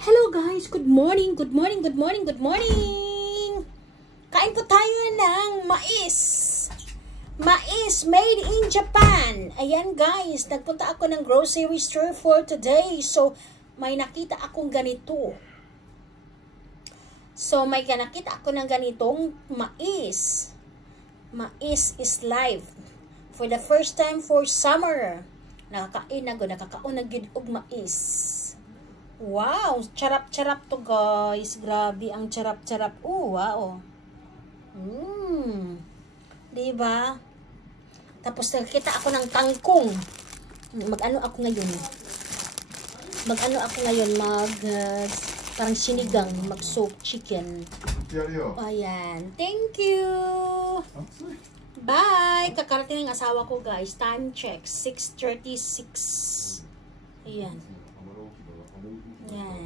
Hello guys, good morning, good morning, good morning, good morning. Kain po tayo ng mais. Mais made in Japan. Ayan guys, nagpunta ako ng grocery store for today. So, may nakita akong ganito. Nakita ako ng ganitong mais. Mais is life. For the first time for summer. Nakakaon na gid og mais. Wow, charap-charap to guys. Grabe ang charap-charap. Oh, wow. Diba? Tapos nakita ako ng kangkong. Mag-ano ako ngayon? Parang sinigang, mag-soak chicken. Ayan. Thank you. Bye. Kakarating ng asawa ko guys. Time check. 6:36. Ayan. Yan.